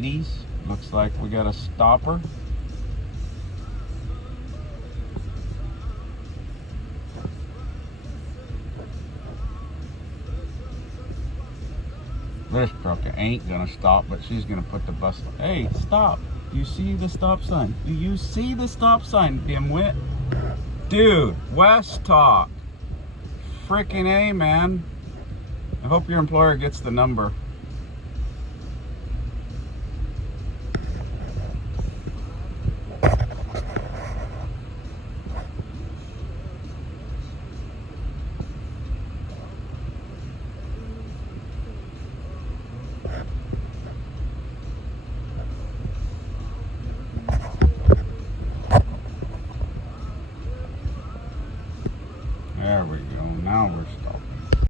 80s. Looks like we got a stopper. This truck ain't gonna stop, but she's gonna put the bus. Hey, stop! Do you see the stop sign? Do you see the stop sign, dimwit? Dude, Westroc. Freaking A, man. I hope your employer gets the number.